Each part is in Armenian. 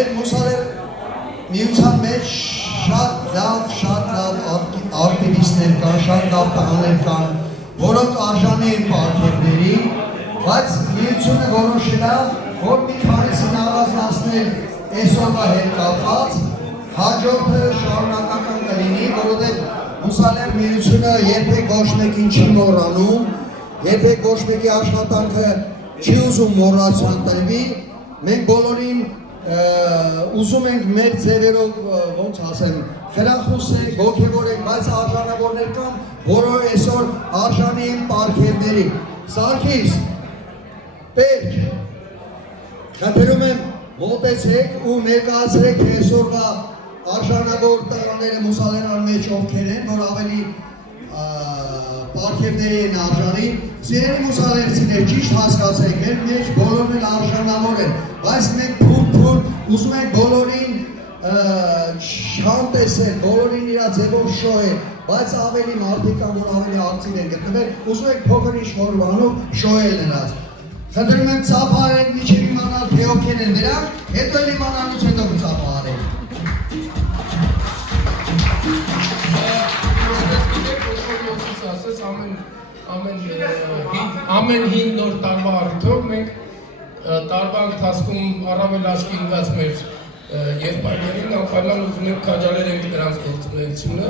մեր մուսալեր միության մեջ շատ լավ ակտիվիստներ կան, շատ լավ տղաներ կան, որոնք արժանի են պարգևների, բայց միությունը որոշել է, որ մի քանիսին առանձնացնել այսօրվա հետ կապված, հաջորդը շարունակական կլինի, որովհետև մուսալեր միությունը երբեք ոչ մեկին չի մոռանում, երբեք ոչ մեկի աշխատանքը չի ուզում մոռացան տրվի, մենք բոլորին ուզում ենք մեր ձևերով, ոնց ասեմ, խրախուսենք, ոգևորենք, բայց արժանավորներ կան, որոնք այսօր արժանի են պարգևների։ Սարգիս, պետք, խնդրում եմ մոտեցեք ու ներկայացրեք այսօրվա արժանավոր տղաները մուսալերան մեջ ովքեր են, որ ավելի պարգևների են արժանի։ Սիրելի մուսալերցիներ, ճիշտ հասկացեք, մեր մեջ բոլորն էլ արժանավոր են, բայց մենք փուլ ուզում ենք բոլորին շան տեսել, բոլորին իրա ձևով շոյել, բայց ավելի մարդիկ կան, որ ավելի ակտիվ են գտնվել, ուզում ենք փոքր ինչ-որ բանով շոյել նրանց։ Խնդրում եմ ծափահարել մինչև իմանալ թե ովքեր են դրանք, հետո էլ իմանալուց հետո ծափահարել։ Ամեն 5 նոր տարվա առիթով մենք տարվա ընթացքում առավել աչքի ընկած մեր եղբայրներին անպայման ուզում ենք քաջալերենք նրանց գործունեությունը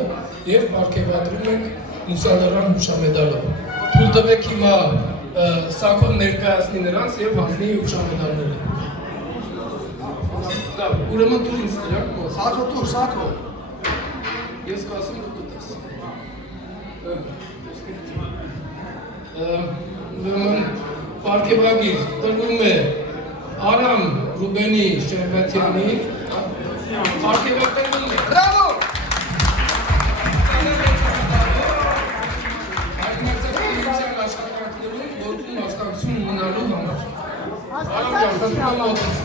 եւ պարգևատրում ենք մուսալերան հուշամեդալով։ Թույլ տվեք հիմա Սաքոն ներկայացնի նրանց եւ հանձնի հուշամեդալները։ Լավ, ուրեմն դու ինձ դրանք մոտ։ Սաքո։ Ես կասեմ դու կտես։ Ուրեմն պարգևագիր տրվում է Արամ Ռուբենի Շերբաթյանի պարգևատրվում է։ Բրավո։ Մասնակցություն ունենալու համար։ Արամ ջան, խնդրում եմ մոտես։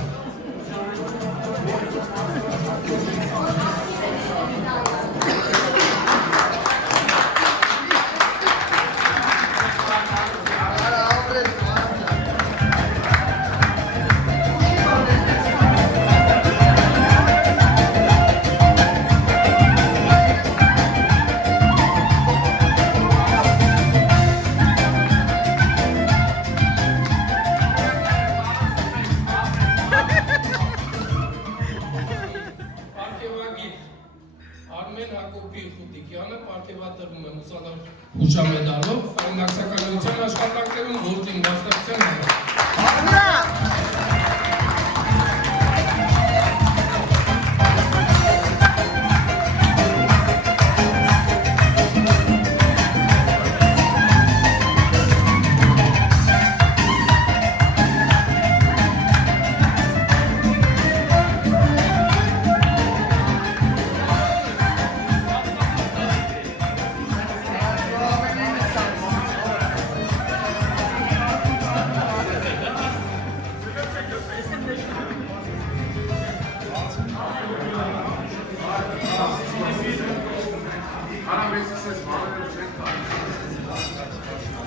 Հուշամեդալով, այննակցականության աշխատանքներում գործին մասնակցության համար։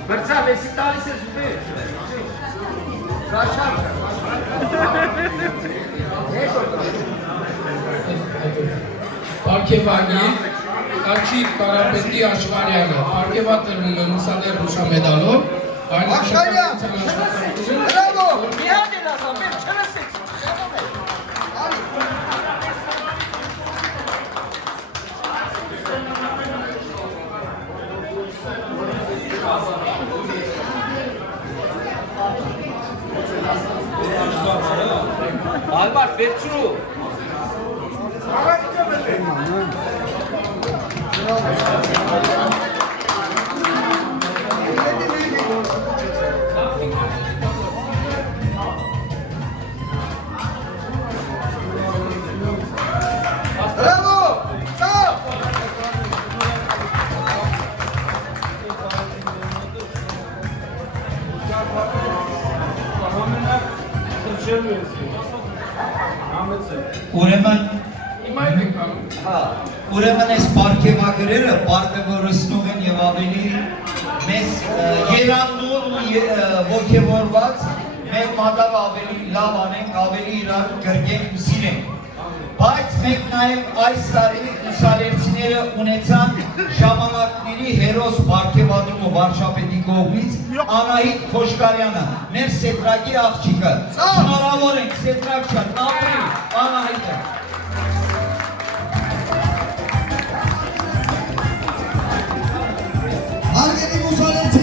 Բրծավ, եսի տալիս ես ուբեր։ Ռաշավկա։ Պարգևագիր Ակիվ Կարապետի Աշվարյանը պարգևատրվում է մուսալեր հուշամեդալով։ Աշվարյան, բրավո։ Մի հատ էլ ասամ, մեր չլսեց։ Ալբար, վերցրու։ Բրավո, ծափ։ Ուրեմն այս պարգևագրերը պարգևորեցնող են եւ ավելի մեզ երանուն ու ոգևորված մեր մատաղ ավելի լավ անենք, ավելի իրար գրկենք ու սիրենք։ Բայց մենք նաև այս տարի ուսալերցիները ունեցան ժամանակների հերոս Բարքևադրումը վարչապետի կողմից Անահիտ Քոշկարյանը, մեր սետրակի աղջիկը։ Շնորհավոր ենք սետրակ շատ, ապրի Անահիտը։ Հարգելի ուսանողներ,